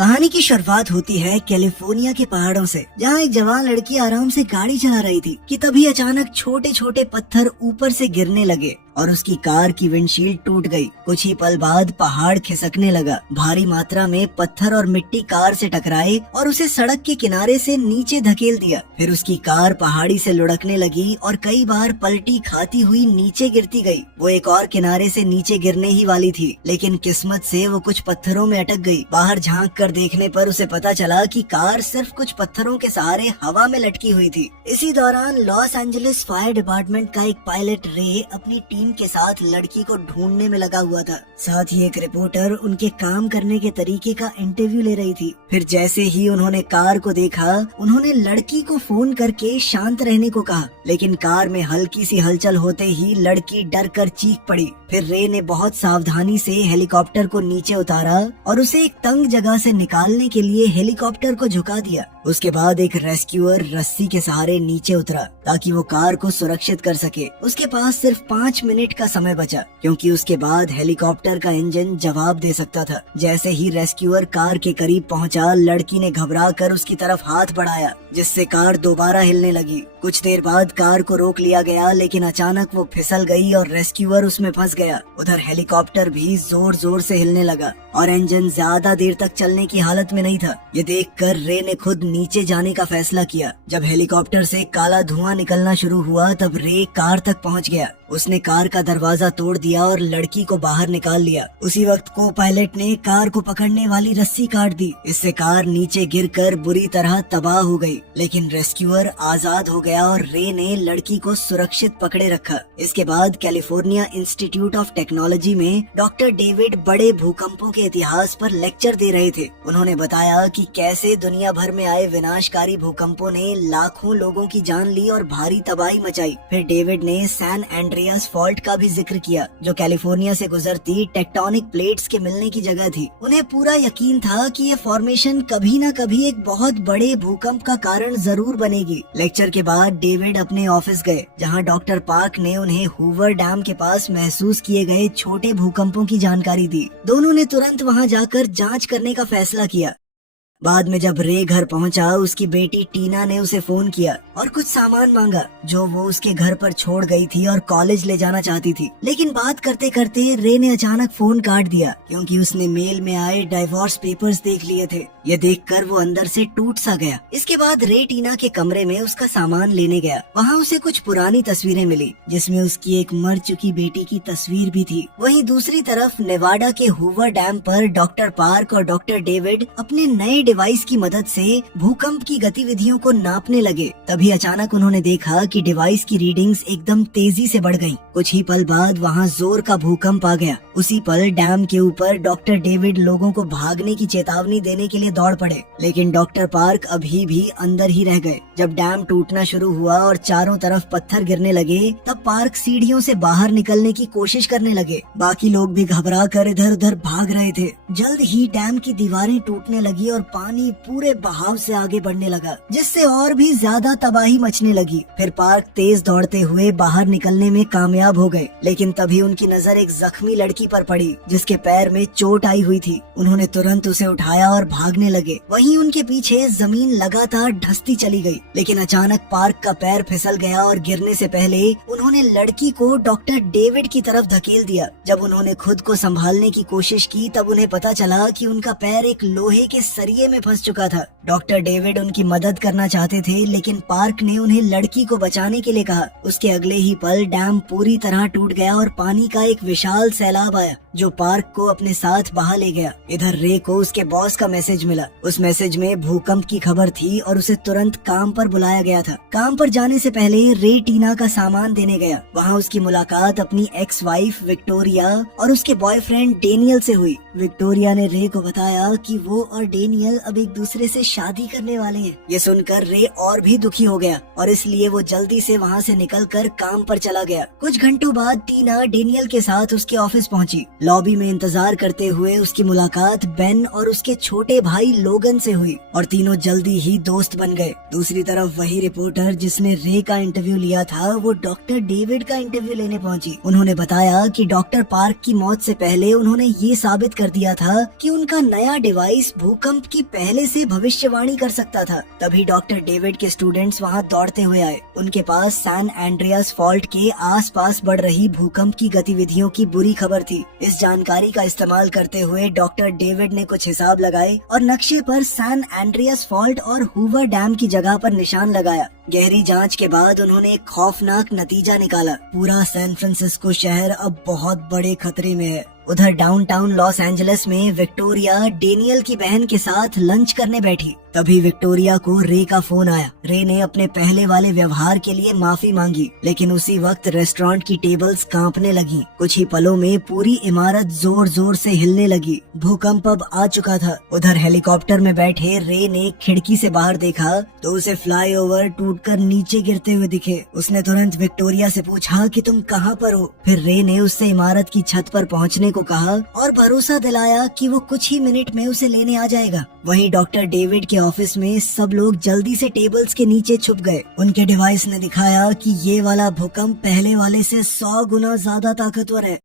कहानी की शुरुआत होती है कैलिफोर्निया के पहाड़ों से, जहाँ एक जवान लड़की आराम से गाड़ी चला रही थी कि तभी अचानक छोटे छोटे पत्थर ऊपर से गिरने लगे और उसकी कार की विंडशील्ड टूट गई। कुछ ही पल बाद पहाड़ खिसकने लगा। भारी मात्रा में पत्थर और मिट्टी कार से टकराए और उसे सड़क के किनारे से नीचे धकेल दिया। फिर उसकी कार पहाड़ी से लुढ़कने लगी और कई बार पलटी खाती हुई नीचे गिरती गई। वो एक और किनारे से नीचे गिरने ही वाली थी, लेकिन किस्मत से वो कुछ पत्थरों में अटक गई। बाहर झांक कर देखने पर उसे पता चला कि कार सिर्फ कुछ पत्थरों के सहारे हवा में लटकी हुई थी। इसी दौरान लॉस एंजलिस फायर डिपार्टमेंट का एक पायलट रे अपनी टीम के साथ लड़की को ढूंढने में लगा हुआ था। साथ ही एक रिपोर्टर उनके काम करने के तरीके का इंटरव्यू ले रही थी। फिर जैसे ही उन्होंने कार को देखा, उन्होंने लड़की को फोन करके शांत रहने को कहा, लेकिन कार में हल्की सी हलचल होते ही लड़की डर कर चीख पड़ी। फिर रे ने बहुत सावधानी से हेलीकॉप्टर को नीचे उतारा और उसे एक तंग जगह से निकालने के लिए हेलीकॉप्टर को झुका दिया। उसके बाद एक रेस्क्यूअर रस्सी के सहारे नीचे उतरा ताकि वो कार को सुरक्षित कर सके। उसके पास सिर्फ 5 मिनट का समय बचा, क्योंकि उसके बाद हेलीकॉप्टर का इंजन जवाब दे सकता था। जैसे ही रेस्क्यूअर कार के करीब पहुंचा, लड़की ने घबरा कर उसकी तरफ हाथ बढ़ाया, जिससे कार दोबारा हिलने लगी। कुछ देर बाद कार को रोक लिया गया, लेकिन अचानक वो फिसल गई और रेस्क्यूअर उसमें फंस गया। उधर हेलीकॉप्टर भी जोर जोर से हिलने लगा और इंजन ज्यादा देर तक चलने की हालत में नहीं था। ये देखकर रे ने खुद नीचे जाने का फैसला किया। जब हेलीकॉप्टर से काला धुआं निकलना शुरू हुआ, तब रे कार तक पहुंच गया। उसने कार का दरवाजा तोड़ दिया और लड़की को बाहर निकाल लिया। उसी वक्त को पायलट ने कार को पकड़ने वाली रस्सी काट दी। इससे कार नीचे गिरकर बुरी तरह तबाह हो गई, लेकिन रेस्क्यूअर आजाद हो गया और रे ने लड़की को सुरक्षित पकड़े रखा। इसके बाद कैलिफोर्निया इंस्टीट्यूट ऑफ टेक्नोलॉजी में डॉक्टर डेविड बड़े भूकंपों के इतिहास पर लेक्चर दे रहे थे। उन्होंने बताया कि कैसे दुनिया भर में आए विनाशकारी भूकंपों ने लाखों लोगों की जान ली और भारी तबाही मचाई। फिर डेविड ने सैन एंड्रियास फॉल्ट का भी जिक्र किया, जो कैलिफोर्निया से गुजरती टेक्टोनिक प्लेट्स के मिलने की जगह थी। उन्हें पूरा यकीन था कि ये फॉर्मेशन कभी न कभी एक बहुत बड़े भूकंप का कारण जरूर बनेगी। लेक्चर के बाद डेविड अपने ऑफिस गए, जहां डॉक्टर पार्क ने उन्हें हूवर डैम के पास महसूस किए गए छोटे भूकंपों की जानकारी दी। दोनों ने तुरंत वहां जाकर जांच करने का फैसला किया। बाद में जब रे घर पहुंचा, उसकी बेटी टीना ने उसे फोन किया और कुछ सामान मांगा जो वो उसके घर पर छोड़ गई थी और कॉलेज ले जाना चाहती थी। लेकिन बात करते करते रे ने अचानक फोन काट दिया, क्योंकि उसने मेल में आए डाइवोर्स पेपर्स देख लिए थे। ये देखकर वो अंदर से टूट सा गया। इसके बाद रे टीना के कमरे में उसका सामान लेने गया। वहाँ उसे कुछ पुरानी तस्वीरें मिली, जिसमें उसकी एक मर चुकी बेटी की तस्वीर भी थी। वहीं दूसरी तरफ नेवाडा के हूवर डैम पर डॉक्टर पार्क और डॉक्टर डेविड अपने नए डिवाइस की मदद से भूकंप की गतिविधियों को नापने लगे। तभी अचानक उन्होंने देखा कि डिवाइस की रीडिंग्स एकदम तेजी से बढ़ गईं। कुछ ही पल बाद वहां जोर का भूकंप आ गया। उसी पल डैम के ऊपर डॉक्टर डेविड लोगों को भागने की चेतावनी देने के लिए दौड़ पड़े, लेकिन डॉक्टर पार्क अभी भी अंदर ही रह गए। जब डैम टूटना शुरू हुआ और चारों तरफ पत्थर गिरने लगे, तब पार्क सीढ़ियों से बाहर निकलने की कोशिश करने लगे। बाकी लोग भी घबरा कर इधर उधर भाग रहे थे। जल्द ही डैम की दीवारें टूटने लगी और पानी पूरे बहाव से आगे बढ़ने लगा, जिससे और भी ज्यादा तबाही मचने लगी। फिर पार्क तेज दौड़ते हुए बाहर निकलने में कामयाब हो गए, लेकिन तभी उनकी नजर एक जख्मी लड़की पर पड़ी, जिसके पैर में चोट आई हुई थी। उन्होंने तुरंत उसे उठाया और भागने लगे। वहीं उनके पीछे जमीन लगातार धंसती चली गई, लेकिन अचानक पार्क का पैर फिसल गया और गिरने से पहले उन्होंने लड़की को डॉक्टर डेविड की तरफ धकेल दिया। जब उन्होंने खुद को संभालने की कोशिश की, तब उन्हें पता चला कि उनका पैर एक लोहे के सरिये में फंस चुका था। डॉक्टर डेविड उनकी मदद करना चाहते थे, लेकिन पार्क ने उन्हें लड़की को बचाने के लिए कहा। उसके अगले ही पल डैम पूरी तरह टूट गया और पानी का एक विशाल सैलाब आया, जो पार्क को अपने साथ बहा ले गया। इधर रे को उसके बॉस का मैसेज मिला। उस मैसेज में भूकंप की खबर थी और उसे तुरंत काम पर बुलाया गया था। काम पर जाने से पहले रे टीना का सामान देने गया। वहाँ उसकी मुलाकात अपनी एक्स वाइफ विक्टोरिया और उसके बॉयफ्रेंड डेनियल से हुई। विक्टोरिया ने रे को बताया कि वो और डेनियल अब एक दूसरे से शादी करने वाले हैं। ये सुनकर रे और भी दुखी हो गया और इसलिए वो जल्दी से वहाँ से निकलकर काम पर चला गया। कुछ घंटों बाद टीना डेनियल के साथ उसके ऑफिस पहुँची। लॉबी में इंतजार करते हुए उसकी मुलाकात बेन और उसके छोटे भाई लोगन से हुई और तीनों जल्दी ही दोस्त बन गए। दूसरी तरफ वही रिपोर्टर जिसने रे का इंटरव्यू लिया था वो डॉक्टर डेविड का इंटरव्यू लेने पहुंची। उन्होंने बताया कि डॉक्टर पार्क की मौत से पहले उन्होंने ये साबित कर दिया था कि उनका नया डिवाइस भूकंप की पहले से भविष्यवाणी कर सकता था। तभी डॉक्टर डेविड के स्टूडेंट्स वहाँ दौड़ते हुए आए। उनके पास सैन एंड्रियास फॉल्ट के आसपास बढ़ रही भूकंप की गतिविधियों की बुरी खबर थी। इस जानकारी का इस्तेमाल करते हुए डॉक्टर डेविड ने कुछ हिसाब लगाए और नक्शे पर सैन एंड्रियास फॉल्ट और हूवर डैम की जगह पर निशान लगाया। गहरी जांच के बाद उन्होंने एक खौफनाक नतीजा निकाला। पूरा सैन फ्रांसिस्को शहर अब बहुत बड़े खतरे में है। उधर डाउनटाउन लॉस एंजलिस में विक्टोरिया डेनियल की बहन के साथ लंच करने बैठी। तभी विक्टोरिया को रे का फोन आया। रे ने अपने पहले वाले व्यवहार के लिए माफी मांगी, लेकिन उसी वक्त रेस्टोरेंट की टेबल्स कांपने लगी। कुछ ही पलों में पूरी इमारत जोर जोर से हिलने लगी। भूकंप अब आ चुका था। उधर हेलीकॉप्टर में बैठे रे ने खिड़की से बाहर देखा तो उसे फ्लाईओवर टूटकर नीचे गिरते हुए दिखे। उसने तुरंत विक्टोरिया से पूछा कि तुम कहाँ पर हो। फिर रे ने उससे इमारत की छत पर पहुँचने को कहा और भरोसा दिलाया कि वो कुछ ही मिनट में उसे लेने आ जाएगा। वहीं डॉक्टर डेविड के ऑफिस में सब लोग जल्दी से टेबल्स के नीचे छुप गए। उनके डिवाइस ने दिखाया कि ये वाला भूकंप पहले वाले से 100 गुना ज्यादा ताकतवर है।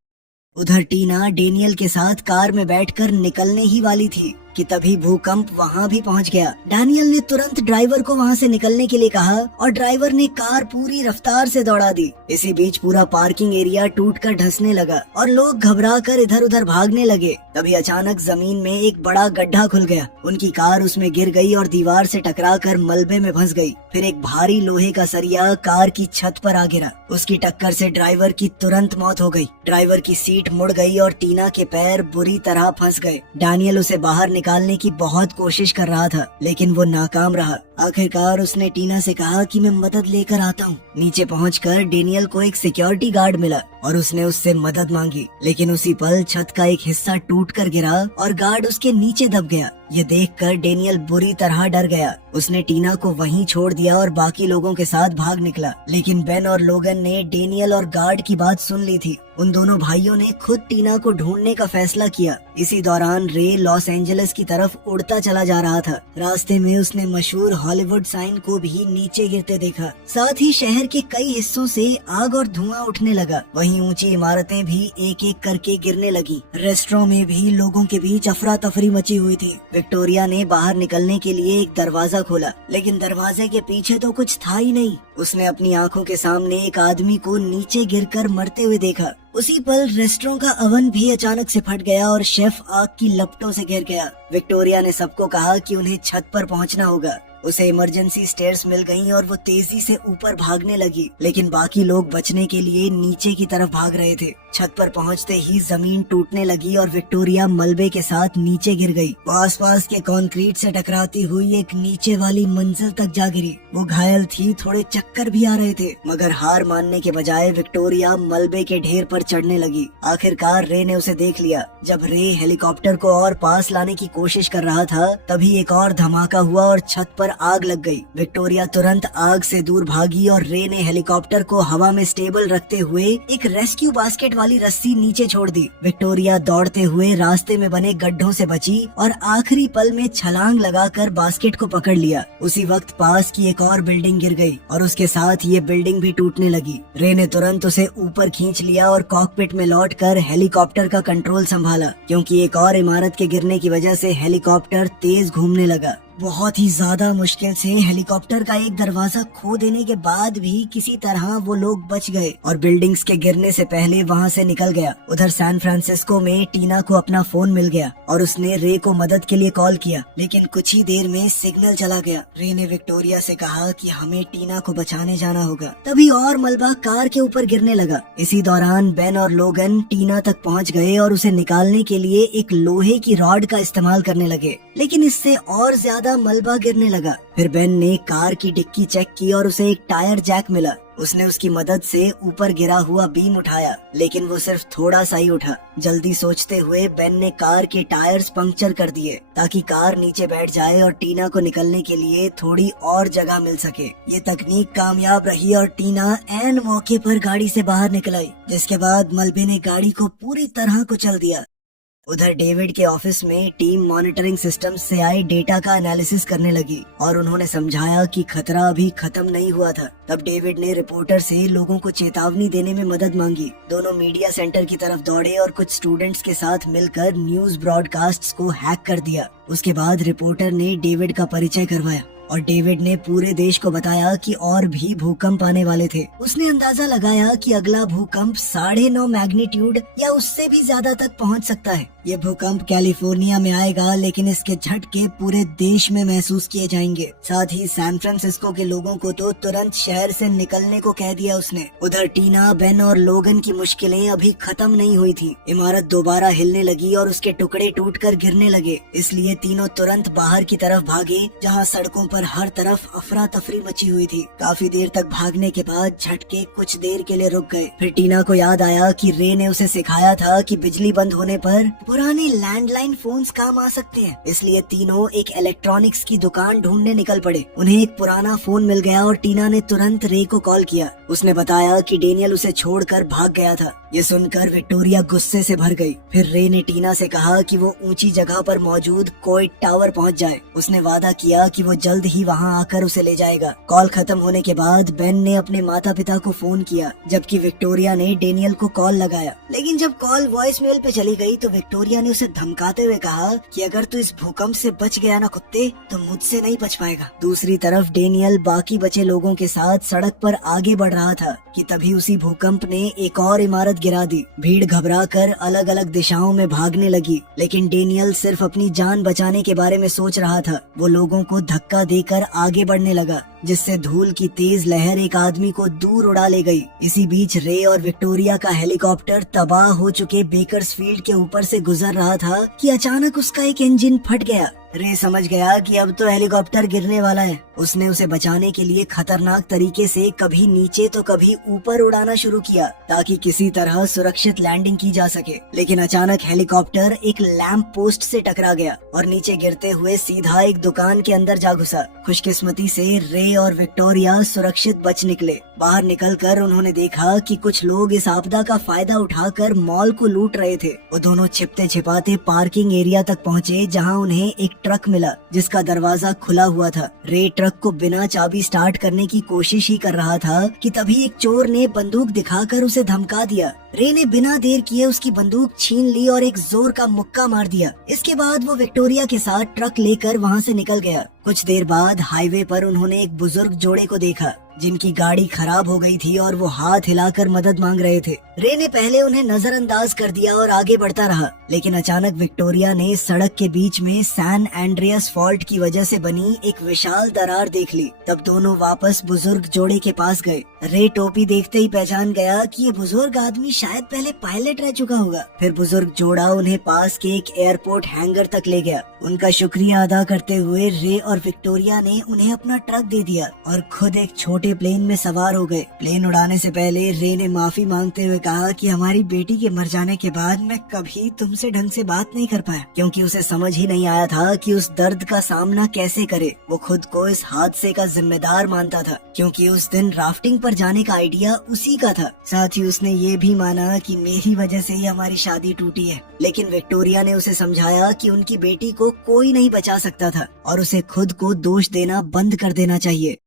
उधर टीना डेनियल के साथ कार में बैठकर निकलने ही वाली थी कि तभी भूकंप वहाँ भी पहुँच गया। डैनियल ने तुरंत ड्राइवर को वहाँ से निकलने के लिए कहा और ड्राइवर ने कार पूरी रफ्तार से दौड़ा दी। इसी बीच पूरा पार्किंग एरिया टूटकर धंसने लगा और लोग घबराकर इधर उधर भागने लगे। तभी अचानक जमीन में एक बड़ा गड्ढा खुल गया। उनकी कार उसमें गिर गई और दीवार से टकराकर मलबे में फंस गई। फिर एक भारी लोहे का सरिया कार की छत पर आ गिरा। उसकी टक्कर से ड्राइवर की तुरंत मौत हो गई। ड्राइवर की सीट मुड़ गई और टीना के पैर बुरी तरह फंस गए। डैनियल उसे बाहर निकालने की बहुत कोशिश कर रहा था, लेकिन वो नाकाम रहा। आखिरकार उसने टीना से कहा कि मैं मदद लेकर आता हूँ। नीचे पहुंचकर डेनियल को एक सिक्योरिटी गार्ड मिला और उसने उससे मदद मांगी, लेकिन उसी पल छत का एक हिस्सा टूटकर गिरा और गार्ड उसके नीचे दब गया। ये देखकर डेनियल बुरी तरह डर गया। उसने टीना को वहीं छोड़ दिया और बाकी लोगों के साथ भाग निकला। लेकिन बेन और लोगन ने डेनियल और गार्ड की बात सुन ली थी। उन दोनों भाइयों ने खुद टीना को ढूंढने का फैसला किया। इसी दौरान रे लॉस एंजलिस की तरफ उड़ता चला जा रहा था। रास्ते में उसने मशहूर हॉलीवुड साइन को भी नीचे गिरते देखा। साथ ही शहर के कई हिस्सों से आग और धुआं उठने लगा। वहीं ऊंची इमारतें भी एक एक करके गिरने लगी। रेस्टोरेंट में भी लोगों के बीच अफरा तफरी मची हुई थी। विक्टोरिया ने बाहर निकलने के लिए एक दरवाजा खोला, लेकिन दरवाजे के पीछे तो कुछ था ही नहीं। उसने अपनी आंखों के सामने एक आदमी को नीचे गिरकर मरते हुए देखा। उसी पल रेस्टोरेंट का अवन भी अचानक से फट गया और शेफ आग की लपटों से घिर गया। विक्टोरिया ने सबको कहा कि उन्हें छत पर पहुंचना होगा। उसे इमरजेंसी स्टेयर्स मिल गईं और वो तेजी से ऊपर भागने लगी, लेकिन बाकी लोग बचने के लिए नीचे की तरफ भाग रहे थे। छत पर पहुंचते ही जमीन टूटने लगी और विक्टोरिया मलबे के साथ नीचे गिर गई। वो आसपास के कंक्रीट से टकराती हुई एक नीचे वाली मंजिल तक जा गिरी। वो घायल थी, थोड़े चक्कर भी आ रहे थे, मगर हार मानने के बजाय विक्टोरिया मलबे के ढेर पर चढ़ने लगी। आखिरकार रे ने उसे देख लिया। जब रे हेलीकॉप्टर को और पास लाने की कोशिश कर रहा था, तभी एक और धमाका हुआ और छत पर आग लग गई। विक्टोरिया तुरंत आग से दूर भागी और रे ने हेलीकॉप्टर को हवा में स्टेबल रखते हुए एक रेस्क्यू बास्केट वाली रस्सी नीचे छोड़ दी। विक्टोरिया दौड़ते हुए रास्ते में बने गड्ढों से बची और आखिरी पल में छलांग लगाकर बास्केट को पकड़ लिया। उसी वक्त पास की एक और बिल्डिंग गिर गई और उसके साथ ये बिल्डिंग भी टूटने लगी। रे ने तुरंत उसे ऊपर खींच लिया और कॉकपिट में लौटकर हेलीकॉप्टर का कंट्रोल संभाला, क्योंकि एक और इमारत के गिरने की वजह से हेलीकॉप्टर तेज घूमने लगा। बहुत ही ज्यादा मुश्किल से हेलीकॉप्टर का एक दरवाजा खो देने के बाद भी किसी तरह वो लोग बच गए और बिल्डिंग्स के गिरने से पहले वहाँ से निकल गया। उधर सैन फ्रांसिस्को में टीना को अपना फोन मिल गया और उसने रे को मदद के लिए कॉल किया, लेकिन कुछ ही देर में सिग्नल चला गया। रे ने विक्टोरिया से कहा कि हमें टीना को बचाने जाना होगा। तभी और मलबा कार के ऊपर गिरने लगा। इसी दौरान बेन और लोगन टीना तक पहुँच गए और उसे निकालने के लिए एक लोहे की रॉड का इस्तेमाल करने लगे, लेकिन इससे और ज्यादा मलबा गिरने लगा। फिर बेन ने कार की डिक्की चेक की और उसे एक टायर जैक मिला। उसने उसकी मदद से ऊपर गिरा हुआ बीम उठाया, लेकिन वो सिर्फ थोड़ा सा ही उठा। जल्दी सोचते हुए बेन ने कार के टायर्स पंक्चर कर दिए ताकि कार नीचे बैठ जाए और टीना को निकलने के लिए थोड़ी और जगह मिल सके। ये तकनीक कामयाब रही और टीना ऐन मौके पर गाड़ी से बाहर निकल आई, जिसके बाद मलबे ने गाड़ी को पूरी तरह कुचल दिया। उधर डेविड के ऑफिस में टीम मॉनिटरिंग सिस्टम से आए डेटा का एनालिसिस करने लगी और उन्होंने समझाया कि खतरा अभी खत्म नहीं हुआ था। तब डेविड ने रिपोर्टर से लोगों को चेतावनी देने में मदद मांगी। दोनों मीडिया सेंटर की तरफ दौड़े और कुछ स्टूडेंट्स के साथ मिलकर न्यूज ब्रॉडकास्ट्स को हैक कर दिया। उसके बाद रिपोर्टर ने डेविड का परिचय करवाया और डेविड ने पूरे देश को बताया कि और भी भूकंप आने वाले थे। उसने अंदाजा लगाया कि अगला भूकंप 9.5 मैग्नीट्यूड या उससे भी ज्यादा तक पहुंच सकता है। ये भूकंप कैलिफोर्निया में आएगा, लेकिन इसके झटके पूरे देश में महसूस किए जाएंगे। साथ ही सैन फ्रांसिस्को के लोगों को तो तुरंत शहर से निकलने को कह दिया उसने। उधर टीना, बेन और लोगन की मुश्किलें अभी खत्म नहीं हुई थी। इमारत दोबारा हिलने लगी और उसके टुकड़े टूटकर गिरने लगे, इसलिए तीनों तुरंत बाहर की तरफ भागे, जहाँ सड़कों पर हर तरफ अफरा तफरी मची हुई थी। काफी देर तक भागने के बाद झटके कुछ देर के लिए रुक गए। फिर टीना को याद आया कि रे ने उसे सिखाया था कि बिजली बंद होने पर पुराने लैंडलाइन फोन्स काम आ सकते हैं। इसलिए तीनों एक इलेक्ट्रॉनिक्स की दुकान ढूंढने निकल पड़े। उन्हें एक पुराना फोन मिल गया और टीना ने तुरंत रे को कॉल किया। उसने बताया कि डेनियल उसे छोड़कर भाग गया था। ये सुनकर विक्टोरिया गुस्से से भर गई। फिर रे ने टीना से कहा कि वो ऊंची जगह पर मौजूद कोई टावर पहुंच जाए। उसने वादा किया कि वो जल्द ही वहां आकर उसे ले जाएगा। कॉल खत्म होने के बाद बेन ने अपने माता पिता को फोन किया, जबकि विक्टोरिया ने डेनियल को कॉल लगाया। लेकिन जब कॉल वॉइस मेल पे चली गई तो विक्टोरिया ने उसे धमकाते हुए कहा कि अगर तू इस भूकंप से बच गया ना कुत्ते, तो मुझसे नहीं बच पाएगा। दूसरी तरफ डेनियल बाकी बचे लोगों के साथ सड़क पर आगे बढ़ रहा था कि तभी उसी भूकंप ने एक और इमारत गिरा दी। भीड़ घबराकर अलग अलग दिशाओं में भागने लगी, लेकिन डेनियल सिर्फ अपनी जान बचाने के बारे में सोच रहा था। वो लोगों को धक्का देकर आगे बढ़ने लगा, जिससे धूल की तेज लहर एक आदमी को दूर उड़ा ले गई। इसी बीच रे और विक्टोरिया का हेलीकॉप्टर तबाह हो चुके बेकर्सफील्ड के ऊपर से गुजर रहा था कि अचानक उसका एक इंजन फट गया। रे समझ गया कि अब तो हेलीकॉप्टर गिरने वाला है। उसने उसे बचाने के लिए खतरनाक तरीके से कभी नीचे तो कभी ऊपर उड़ाना शुरू किया, ताकि किसी तरह सुरक्षित लैंडिंग की जा सके। लेकिन अचानक हेलीकॉप्टर एक लैंप पोस्ट से टकरा गया और नीचे गिरते हुए सीधा एक दुकान के अंदर जा घुसा। खुशकिस्मती से रे और विक्टोरिया सुरक्षित बच निकले। बाहर निकलकर उन्होंने देखा कि कुछ लोग इस आपदा का फायदा उठाकर मॉल को लूट रहे थे। वो दोनों छिपते छिपाते पार्किंग एरिया तक पहुँचे, जहाँ उन्हें एक ट्रक मिला जिसका दरवाजा खुला हुआ था। रे ट्रक को बिना चाबी स्टार्ट करने की कोशिश ही कर रहा था कि तभी एक चोर ने बंदूक दिखाकर उसे धमका दिया। रे ने बिना देर किए उसकी बंदूक छीन ली और एक जोर का मुक्का मार दिया। इसके बाद वो विक्टोरिया के साथ ट्रक लेकर वहाँ से निकल गया। कुछ देर बाद हाईवे पर उन्होंने एक बुजुर्ग जोड़े को देखा, जिनकी गाड़ी खराब हो गई थी और वो हाथ हिलाकर मदद मांग रहे थे। रे ने पहले उन्हें नजरअंदाज कर दिया और आगे बढ़ता रहा, लेकिन अचानक विक्टोरिया ने सड़क के बीच में सैन एंड्रियास फॉल्ट की वजह से बनी एक विशाल दरार देख ली। तब दोनों वापस बुजुर्ग जोड़े के पास गए। रे टोपी देखते ही पहचान गया कि ये बुजुर्ग आदमी शायद पहले पायलट रह चुका होगा। फिर बुजुर्ग जोड़ा उन्हें पास के एक एयरपोर्ट हैंगर तक ले गया। उनका शुक्रिया अदा करते हुए रे और विक्टोरिया ने उन्हें अपना ट्रक दे दिया और खुद एक छोटे प्लेन में सवार हो गए। प्लेन उड़ाने से पहले रे ने माफी मांगते हुए कहा कि हमारी बेटी के मर जाने के बाद मैं कभी तुमसे ढंग से बात नहीं कर पाया, क्योंकि उसे समझ ही नहीं आया था कि उस दर्द का सामना कैसे करे। वो खुद को इस हादसे का जिम्मेदार मानता था, क्योंकि उस दिन राफ्टिंग पर जाने का आइडिया उसी का था। साथ ही उसने ये भी माना कि मेरी वजह से ही हमारी शादी टूटी है। लेकिन विक्टोरिया ने उसे समझाया कि उनकी बेटी को कोई नहीं बचा सकता था और उसे खुद को दोष देना बंद कर देना चाहिए।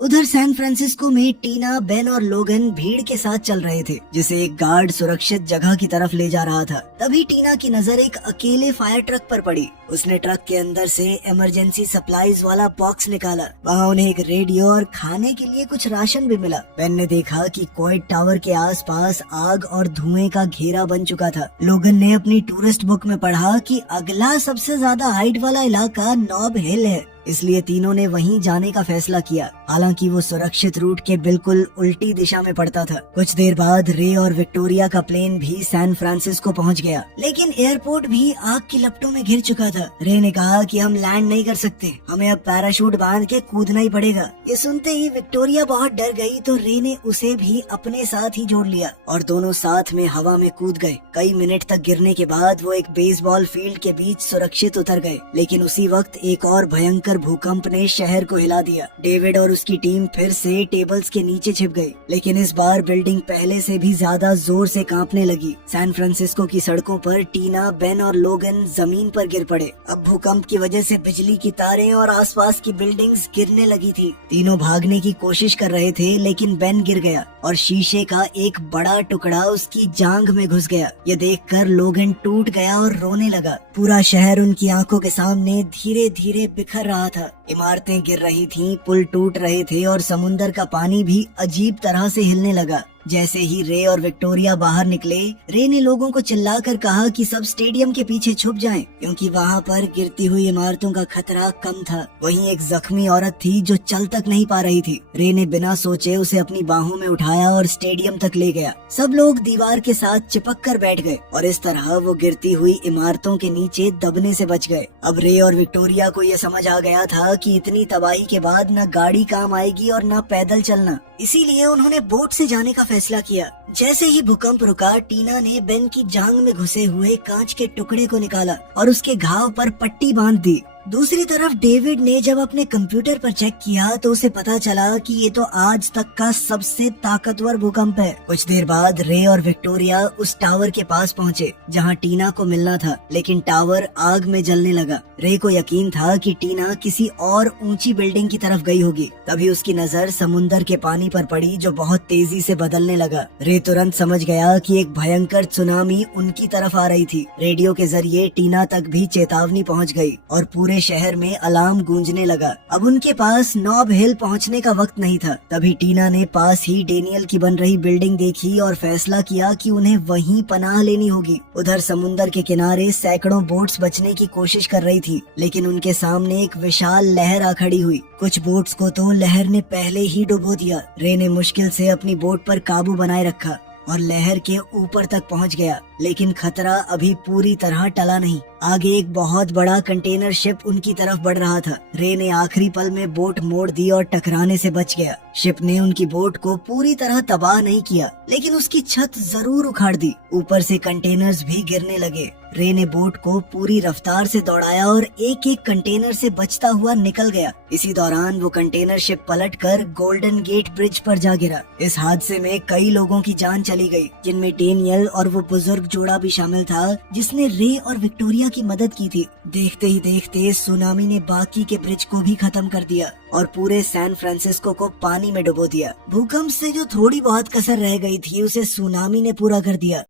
उधर सैन फ्रांसिस्को में टीना, बेन और लोगन भीड़ के साथ चल रहे थे, जिसे एक गार्ड सुरक्षित जगह की तरफ ले जा रहा था। तभी टीना की नजर एक अकेले फायर ट्रक पर पड़ी। उसने ट्रक के अंदर से इमरजेंसी सप्लाईज वाला बॉक्स निकाला। वहाँ उन्हें एक रेडियो और खाने के लिए कुछ राशन भी मिला। बेन ने देखा कि क्वाइट टावर के आसपास आग और धुएं का घेरा बन चुका था। लोगन ने अपनी टूरिस्ट बुक में पढ़ा कि अगला सबसे ज्यादा हाइट वाला इलाका नॉब हिल है। इसलिए तीनों ने वहीं जाने का फैसला किया। हालांकि वो सुरक्षित रूट के बिल्कुल उल्टी दिशा में पड़ता था। कुछ देर बाद रे और विक्टोरिया का प्लेन भी सैन फ्रांसिस्को पहुंच गया, लेकिन एयरपोर्ट भी आग की लपटों में घिर चुका था। रे ने कहा कि हम लैंड नहीं कर सकते, हमें अब पैराशूट बांध के कूदना ही पड़ेगा। ये सुनते ही विक्टोरिया बहुत डर गई तो रे ने उसे भी अपने साथ ही जोड़ लिया और दोनों साथ में हवा में कूद गए। कई मिनट तक गिरने के बाद वो एक बेसबॉल फील्ड के बीच सुरक्षित उतर गए, लेकिन उसी वक्त एक और भयंकर भूकंप ने शहर को हिला दिया। डेविड और उसकी टीम फिर से टेबल्स के नीचे छिप गई, लेकिन इस बार बिल्डिंग पहले से भी ज्यादा जोर से कांपने लगी। सैन फ्रांसिस्को की सड़कों पर टीना, बेन और लोगन जमीन पर गिर पड़े। अब भूकंप की वजह से बिजली की तारें और आसपास की बिल्डिंग्स गिरने लगी थी। तीनों भागने की कोशिश कर रहे थे, लेकिन बेन गिर गया और शीशे का एक बड़ा टुकड़ा उसकी जांघ में घुस गया। ये देखकर लोगन टूट गया और रोने लगा। पूरा शहर उनकी आंखों के सामने धीरे धीरे बिखर रहा था। इमारतें गिर रही थीं, पुल टूट रहे थे और समुंदर का पानी भी अजीब तरह से हिलने लगा। जैसे ही रे और विक्टोरिया बाहर निकले, रे ने लोगों को चिल्लाकर कहा कि सब स्टेडियम के पीछे छुप जाएं, क्योंकि वहाँ पर गिरती हुई इमारतों का खतरा कम था। वहीं एक जख्मी औरत थी जो चल तक नहीं पा रही थी। रे ने बिना सोचे उसे अपनी बाहों में उठाया और स्टेडियम तक ले गया। सब लोग दीवार के साथ चिपक कर बैठ गए और इस तरह वो गिरती हुई इमारतों के नीचे दबने से बच गए। अब रे और विक्टोरिया को ये समझ आ गया था कि इतनी तबाही के बाद न गाड़ी काम आएगी और न पैदल चलना, इसीलिए उन्होंने बोट से जाने का फैसला किया। जैसे ही भूकंप रुका, टीना ने बेन की जांघ में घुसे हुए कांच के टुकड़े को निकाला और उसके घाव पर पट्टी बांध दी। दूसरी तरफ डेविड ने जब अपने कंप्यूटर पर चेक किया तो उसे पता चला कि ये तो आज तक का सबसे ताकतवर भूकंप है। कुछ देर बाद रे और विक्टोरिया उस टावर के पास पहुँचे जहाँ टीना को मिलना था, लेकिन टावर आग में जलने लगा। रे को यकीन था कि टीना किसी और ऊंची बिल्डिंग की तरफ गई होगी। तभी उसकी नजर समुंदर के पानी पर पड़ी जो बहुत तेजी से बदलने लगा। रे तुरंत समझ गया कि एक भयंकर सुनामी उनकी तरफ आ रही थी। रेडियो के जरिए टीना तक भी चेतावनी पहुँच गई और पूरे शहर में अलार्म गूंजने लगा। अब उनके पास नॉब हिल पहुंचने का वक्त नहीं था। तभी टीना ने पास ही डेनियल की बन रही बिल्डिंग देखी और फैसला किया कि उन्हें वहीं पनाह लेनी होगी। उधर समुंदर के किनारे सैकड़ों बोट्स बचने की कोशिश कर रही थी, लेकिन उनके सामने एक विशाल लहर आ खड़ी हुई। कुछ बोट्स को तो लहर ने पहले ही डुबो दिया। रे ने मुश्किल से अपनी बोट पर काबू बनाए रखा और लहर के ऊपर तक पहुंच गया, लेकिन खतरा अभी पूरी तरह टला नहीं। आगे एक बहुत बड़ा कंटेनर शिप उनकी तरफ बढ़ रहा था। रे ने आखिरी पल में बोट मोड़ दी और टकराने से बच गया। शिप ने उनकी बोट को पूरी तरह तबाह नहीं किया, लेकिन उसकी छत जरूर उखाड़ दी। ऊपर से कंटेनर्स भी गिरने लगे। रे ने बोट को पूरी रफ्तार से दौड़ाया और एक एक कंटेनर से बचता हुआ निकल गया। इसी दौरान वो कंटेनर शिप पलटकर गोल्डन गेट ब्रिज पर जा गिरा। इस हादसे में कई लोगों की जान चली गई, जिनमें डेनियल और वो बुजुर्ग जोड़ा भी शामिल था जिसने रे और विक्टोरिया की मदद की थी। देखते ही देखते सुनामी ने बाकी के ब्रिज को भी खत्म कर दिया और पूरे सैन फ्रांसिस्को को पानी में डुबो दिया। भूकंप से जो थोड़ी बहुत कसर रह गई थी उसे सुनामी ने पूरा कर दिया।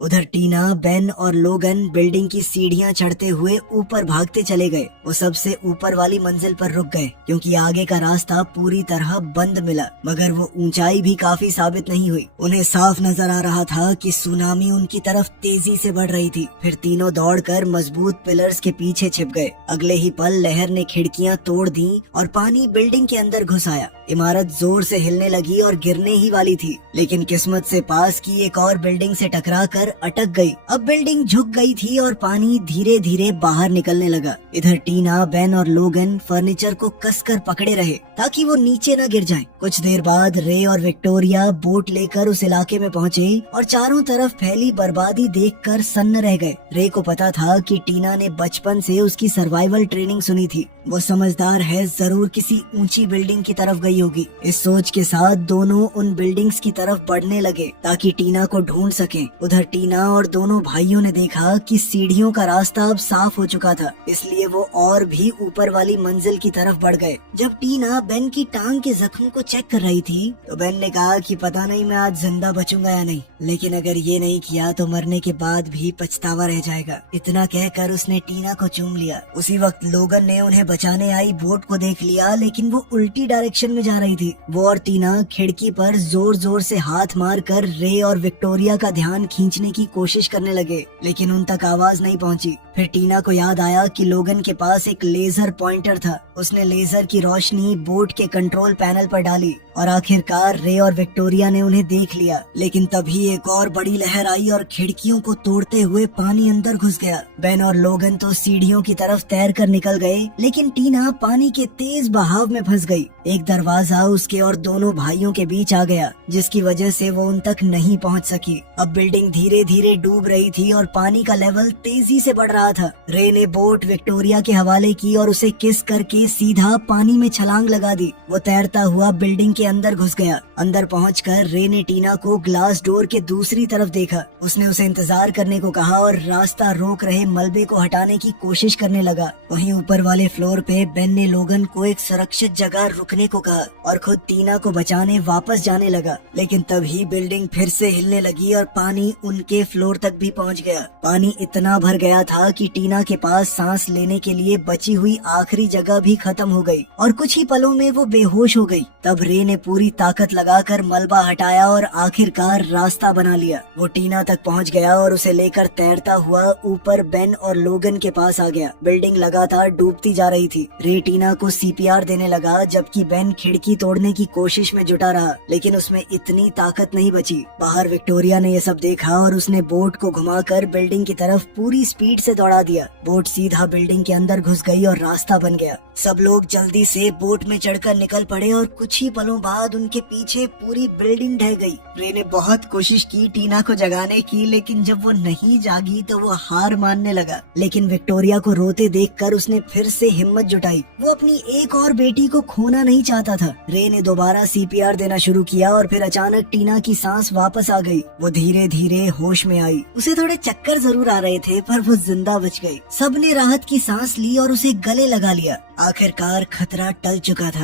उधर टीना, बेन और लोगन बिल्डिंग की सीढ़ियां चढ़ते हुए ऊपर भागते चले गए। वो सबसे ऊपर वाली मंजिल पर रुक गए क्योंकि आगे का रास्ता पूरी तरह बंद मिला, मगर वो ऊंचाई भी काफी साबित नहीं हुई। उन्हें साफ नजर आ रहा था कि सुनामी उनकी तरफ तेजी से बढ़ रही थी। फिर तीनों दौड़कर मजबूत पिलर्स के पीछे छिप गए। अगले ही पल लहर ने खिड़कियां तोड़ दी और पानी बिल्डिंग के अंदर घुस आया। इमारत जोर से हिलने लगी और गिरने ही वाली थी, लेकिन किस्मत से पास की एक और बिल्डिंग से टकराकर अटक गई। अब बिल्डिंग झुक गई थी और पानी धीरे धीरे बाहर निकलने लगा। इधर टीना, बेन और लोगन फर्नीचर को कसकर पकड़े रहे ताकि वो नीचे न गिर जाएं। कुछ देर बाद रे और विक्टोरिया बोट लेकर उस इलाके में पहुँचे और चारों तरफ फैली बर्बादी देखकर सन्न रह गए। रे को पता था कि टीना ने बचपन से उसकी सर्वाइवल ट्रेनिंग सुनी थी। वो समझदार है, जरूर किसी ऊंची बिल्डिंग की तरफ गई होगी। इस सोच के साथ दोनों उन बिल्डिंग्स की तरफ बढ़ने लगे ताकि टीना को ढूंढ सकें। उधर टीना और दोनों भाइयों ने देखा कि सीढ़ियों का रास्ता अब साफ हो चुका था, इसलिए वो और भी ऊपर वाली मंजिल की तरफ बढ़ गए। जब टीना बेन की टांग के जख्म को चेक कर रही थी तो बेन ने कहा कि पता नहीं मैं आज जिंदा बचूंगा या नहीं, लेकिन अगर ये नहीं किया तो मरने के बाद भी पछतावा रह जाएगा। इतना कहकर उसने टीना को चूम लिया। उसी वक्त लोगन ने उन्हें बचाने आई बोट को देख लिया, लेकिन वो उल्टी डायरेक्शन में जा रही थी। वो और टीना खिड़की पर जोर जोर से हाथ मारकर रे और विक्टोरिया का ध्यान खींचने की कोशिश करने लगे, लेकिन उन तक आवाज नहीं पहुंची। फिर टीना को याद आया कि लोगन के पास एक लेजर पॉइंटर था। उसने लेजर की रोशनी बोट के कंट्रोल पैनल पर डाली और आखिरकार रे और विक्टोरिया ने उन्हें देख लिया। लेकिन तभी एक और बड़ी लहर आई और खिड़कियों को तोड़ते हुए पानी अंदर घुस गया। बेन और लोगन तो सीढ़ियों की तरफ तैर कर निकल गए, लेकिन टीना पानी के तेज बहाव में फंस गई। एक दरवाजा उसके और दोनों भाइयों के बीच आ गया, जिसकी वजह से वो उन तक नहीं पहुंच सकी। अब बिल्डिंग धीरे धीरे डूब रही थी और पानी का लेवल तेजी से बढ़ रहा था। रे ने बोट विक्टोरिया के हवाले की और उसे किस करके सीधा पानी में छलांग लगा दी। वो तैरता हुआ बिल्डिंग के अंदर घुस गया। अंदर पहुंचकर रे ने टीना को ग्लास डोर के दूसरी तरफ देखा। उसने उसे इंतजार करने को कहा और रास्ता रोक रहे मलबे को हटाने की कोशिश करने लगा। वहीं ऊपर वाले फ्लोर पे बेन ने लोगन को एक सुरक्षित जगह रुकने को कहा और खुद टीना को बचाने वापस जाने लगा। लेकिन तभी बिल्डिंग फिर से हिलने लगी और पानी उनके फ्लोर तक भी पहुंच गया। पानी इतना भर गया था कि टीना के पास सांस लेने के लिए बची हुई आखिरी जगह भी खत्म हो गई और कुछ ही पलों में वो बेहोश हो गई। तब रे ने पूरी ताकत लगाकर मलबा हटाया और आखिरकार रास्ता बना लिया। वो टीना तक पहुंच गया और उसे लेकर तैरता हुआ ऊपर बेन और लोगन के पास आ गया। बिल्डिंग लगातार डूबती जा रही थी। रे टीना को सीपीआर देने लगा, जबकि बेन खिड़की तोड़ने की कोशिश में जुटा रहा, लेकिन उसमें इतनी ताकत नहीं बची। बाहर विक्टोरिया ने ये सब देखा और उसने बोट को घुमाकर बिल्डिंग की तरफ पूरी स्पीड से दौड़ा दिया। बोट सीधा बिल्डिंग के अंदर घुस गई और रास्ता बन गया। सब लोग जल्दी से बोट में चढ़कर निकल पड़े और कुछ ही पलों बाद उनके पीछे पूरी बिल्डिंग ढह गई। रे ने बहुत कोशिश की टीना को जगाने की, लेकिन जब वो नहीं जागी तो वो हार मानने लगा। लेकिन विक्टोरिया को रोते देखकर उसने फिर से हिम्मत जुटाई। वो अपनी एक और बेटी को खोना नहीं चाहता था। रे ने दोबारा सीपीआर देना शुरू किया और फिर अचानक टीना की सांस वापस आ गई। वो धीरे धीरे होश में आई। उसे थोड़े चक्कर जरूर आ रहे थे, पर वो जिंदा बच गई। सबने राहत की सांस ली और उसे गले लगा लिया। आखिरकार खतरा टल चुका था।